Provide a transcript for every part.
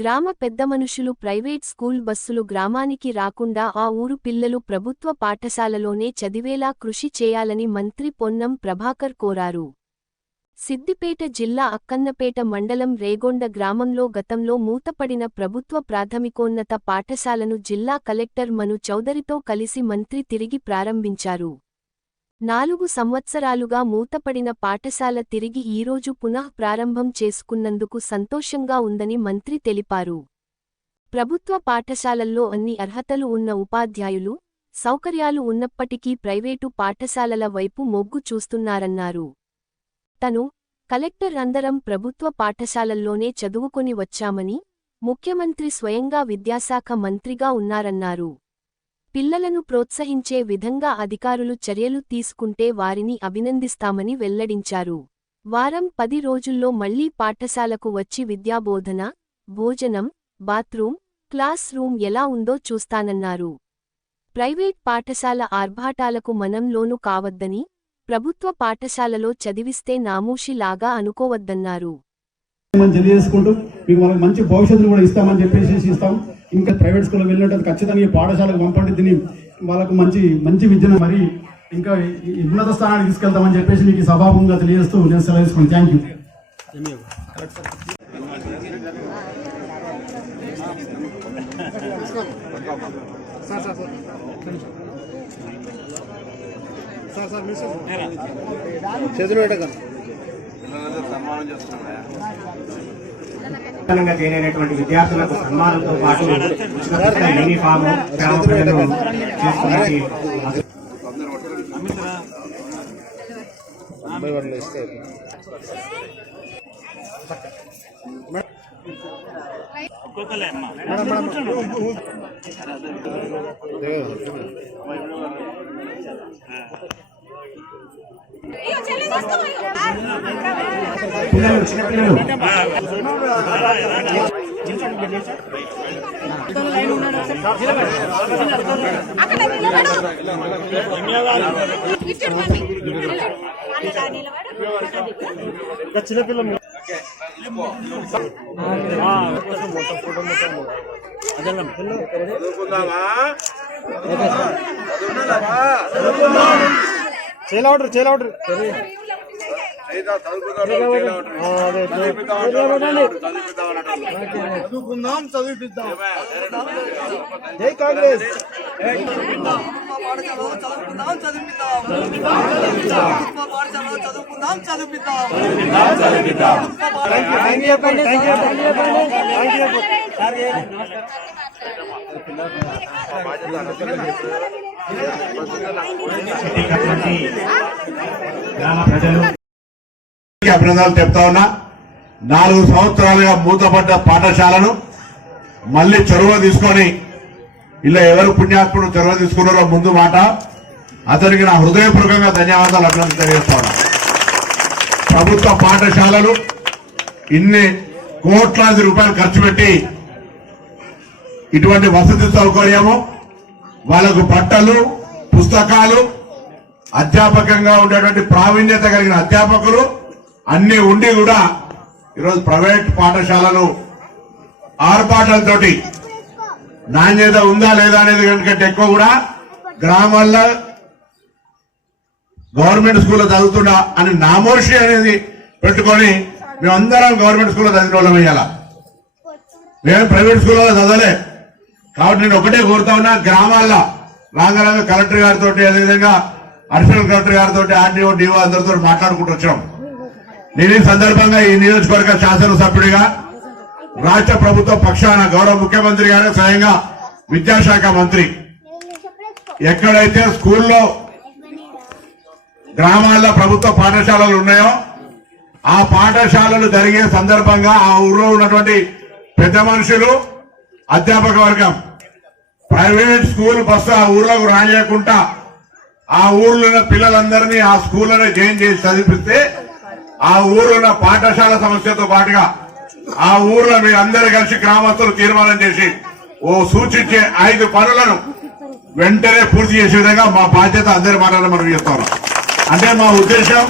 గ్రామ పెద్ద మనుషులు ప్రైవేట్ స్కూల్ బస్సులు గ్రామానికి రాకుండా ఆ ఊరు పిల్లలు ప్రభుత్వ పాఠశాలలోనే చదివేలా కృషి చేయాలని మంత్రి పొన్నం ప్రభాకర్ కోరారు. సిద్దిపేట జిల్లా అక్కన్నపేట మండలం రేగొండ గ్రామంలో గతంలో మూతపడిన ప్రభుత్వ ప్రాథమికోన్నత పాఠశాలను జిల్లా కలెక్టర్ మను చౌదరితో కలిసి మంత్రి తిరిగి ప్రారంభించారు. నాలుగు సంవత్సరాలుగా మూతపడిన పాఠశాల తిరిగి ఈరోజు పునః ప్రారంభం చేసుకున్నందుకు సంతోషంగా ఉందని మంత్రి తెలిపారు. ప్రభుత్వ పాఠశాలల్లో అన్ని అర్హతలు ఉన్న ఉపాధ్యాయులు సౌకర్యాలు ఉన్నప్పటికీ ప్రైవేటు పాఠశాలల వైపు మొగ్గు చూస్తున్నారన్నారు. తను కలెక్టర్ అందరం ప్రభుత్వ పాఠశాలల్లోనే చదువుకొని వచ్చామని ముఖ్యమంత్రి స్వయంగా విద్యాశాఖ మంత్రిగా ఉన్నారన్నారు. పిల్లలను ప్రోత్సహించే విధంగా అధికారులు చర్యలు తీసుకుంటే వారిని అభినందిస్తామని వెల్లడించారు. వారం పది రోజుల్లో మళ్ళీ పాఠశాలకు వచ్చి విద్యాబోధన భోజనం బాత్రూం క్లాస్ రూం ఎలా ఉందో చూస్తానన్నారు. ప్రైవేట్ పాఠశాల ఆర్భాటాలకు మనం లోను కావద్దని ప్రభుత్వ పాఠశాలలో చదివిస్తే నామూషిలాగా అనుకోవద్దన్నారు. మనం తెలియజేసుకుంటూ మీకు వాళ్ళకి మంచి భవిష్యత్తును కూడా ఇస్తామని చెప్పేసి ఇస్తాం. ఇంకా ప్రైవేట్ స్కూల్లో వెళ్ళినట్టు ఖచ్చితంగా ఈ పాఠశాలకు పంపండి తిని వాళ్ళకు మంచి మంచి విద్యను మరి ఇంకా ఉన్నత స్థానానికి తీసుకెళ్తామని చెప్పేసి మీకు ఈ సభాముఖంగా తెలియజేస్తూ నేను సెలవు థ్యాంక్ యూ నూతనంగా చేరినటువంటి విద్యార్థులకు సన్మానంతో పాటు ఉచిత యూనిఫామ్ గ్రామ ప్రజలు పిల్లలు చిన్నపిల్లలు అక్కడ నిలబడు అలా నిలబడు చేలవడరు చేలవడరు చదువుకుందాం చదివిపిద్దాం జై కాంగ్రెస్. చదువుకుందాం. చదివిద్దాం. చదువుకుందాం చదివిద్దాం. అభినందనలు. చెప్తా ఉన్నా నాలుగు సంవత్సరాలుగా మూతపడ్డ పాఠశాలను మళ్ళీ చొరవ తీసుకొని ఇలా ఎవరు పుణ్యాత్ముడు చొరవ తీసుకున్నారో ముందు మాట. అతనికి నా హృదయపూర్వకంగా ధన్యవాదాలు అభినందన తెలియజేస్తా ప్రభుత్వ పాఠశాలలు ఇన్ని కోట్లాది రూపాయలు ఖర్చు పెట్టి ఇటువంటి వసతి సౌకర్యము వాళ్ళకు బట్టలు పుస్తకాలు అధ్యాపకంగా ఉండేటువంటి ప్రావీణ్యత కలిగిన అధ్యాపకులు అన్ని ఉండి కూడా ఈరోజు ప్రైవేట్ పాఠశాలలు ఆర్పాటలతో నాణ్యత ఉందా లేదా అనేది కంటే ఎక్కువ కూడా గ్రామాల్లో గవర్నమెంట్ స్కూల్లో చదువుతుండా అని నామోషి అనేది పెట్టుకొని మేమందరం గవర్నమెంట్ స్కూల్లో చదివిన వాళ్ళం అయ్యాల మేము ప్రైవేట్ స్కూల్లో చదవలే. కాబట్టి నేను ఒకటే కోరుతా ఉన్నా గ్రామాల్లో రాంగరంగ కలెక్టర్ గారితో అదేవిధంగా అడిషనల్ కలెక్టర్ గారితో ఆర్డీఓ డిఓ అందరితో మాట్లాడుకుంటూ వచ్చాం. నేను ఈ సందర్భంగా ఈ నియోజకవర్గ శాసనసభ్యుడిగా రాష్ట్ర ప్రభుత్వ పక్షాన గౌరవ ముఖ్యమంత్రి గారు స్వయంగా విద్యాశాఖ మంత్రి. ఎక్కడైతే స్కూల్లో గ్రామాల్లో ప్రభుత్వ పాఠశాలలు ఉన్నాయో ఆ పాఠశాలలు జరిగే సందర్భంగా ఆ ఊర్లో ఉన్నటువంటి పెద్ద మనుషులు అధ్యాపక వర్గం. ప్రైవేట్ స్కూల్ బస్సు ఆ ఊర్లోకి రానియకుండా ఆ ఊర్లో ఉన్న పిల్లలందరినీ ఆ స్కూల్లోనే జాయిన్ చేసి చదివిస్తే ఆ ఊర్లో ఉన్న పాఠశాల సమస్యతో పాటుగా ఆ ఊర్లో మీరందరూ కలిసి గ్రామస్తులు తీర్మానం చేసి ఓ సూచించే ఐదు పనులను వెంటనే పూర్తి చేసే విధంగా మా బాధ్యత అందరి మాటలు మనం చెప్తాం అంటే మా ఉద్దేశం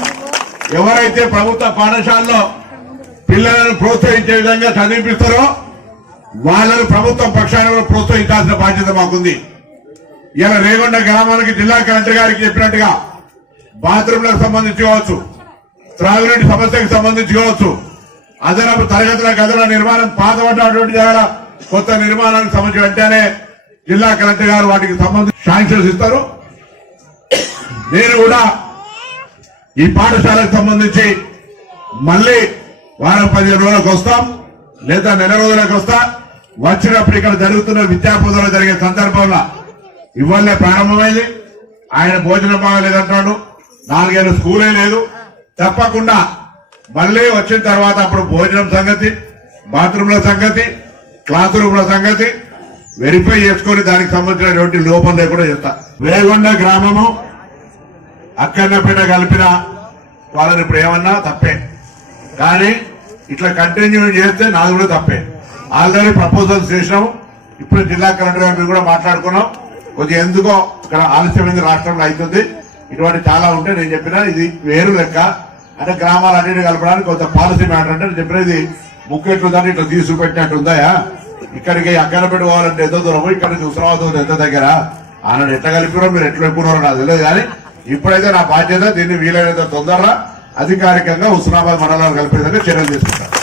ఎవరైతే ప్రభుత్వ పాఠశాలలో పిల్లలను ప్రోత్సహించే విధంగా చదివిపిస్తారో వాళ్ళను ప్రభుత్వం పక్షాన ప్రోత్సహించాల్సిన బాధ్యత మాకుంది. ఇలా రేగొండ గ్రామానికి జిల్లా కలెక్టర్ గారికి చెప్పినట్టుగా బాత్రూంలకు సంబంధించి కావచ్చు త్రాగునీటి సమస్యకు సంబంధించి కావచ్చు అదనపు తరగతుల గదుల నిర్మాణం పాతబడ్డటువంటి జాగా కొత్త నిర్మాణానికి సంబంధించి వెంటనే జిల్లా కలెక్టర్ గారు వాటికి సంబంధించి శాంక్షన్స్ ఇస్తారు. నేను కూడా ఈ పాఠశాలకు సంబంధించి మళ్ళీ వారం పదిహేను రోజులకు వస్తాం లేదా నెల రోజులకు వస్తా. వచ్చినప్పుడు ఇక్కడ జరుగుతున్న విద్యా జరిగే సందర్భంలో ఇవాళ ప్రారంభమైంది. ఆయన భోజనం బాగలేదంటాడు నాలుగేళ్ళు స్కూలే లేదు. తప్పకుండా మళ్ళీ వచ్చిన తర్వాత అప్పుడు భోజనం సంగతి బాత్రూంల సంగతి క్లాస్ రూమ్ల సంగతి వెరిఫై చేసుకొని దానికి సంబంధించినటువంటి లోపం లేకుండా చేస్తా. వేగొండ గ్రామము అక్కన్నపేట కలిపిన వాళ్ళని ఇప్పుడు ఏమన్నా తప్పే. కానీ ఇట్లా కంటిన్యూ చేస్తే నాది కూడా తప్పే. ఆల్రెడీ ప్రపోజల్స్ చేసినాం ఇప్పుడు జిల్లా కలెక్టర్ గారు కూడా మాట్లాడుకున్నాం. కొద్దిగా ఎందుకో ఇక్కడ ఆలస్యమైంది రాష్ట్రంలో అవుతుంది. ఇటువంటి చాలా ఉంటే నేను చెప్పిన ఇది వేరు లెక్క. అంటే గ్రామాలన్నిటి కలపడానికి కొంత పాలసీ మ్యాటర్ అంటే నేను చెప్పిన ఇది ముక్కెట్లుందని ఇట్లా తీసుకుపెట్టినట్టు ఉందాయా ఇక్కడికి అక్కడ పోవాలంటే ఎంత దూరం ఇక్కడ నుంచి ఉత్తరాబాద్ ఎంత దగ్గర? ఆనాడు ఎట్లా కలిపినారో మీరు ఎట్లా ఎక్కున్నారో నాకు తెలియదు కానీ ఇప్పుడైతే నా బాధ్యత దీన్ని వీలైనంత తొందరగా అధికారికంగా హుస్నాబాద్ మండలాలు కలిపే చర్యలు తీసుకుంటారు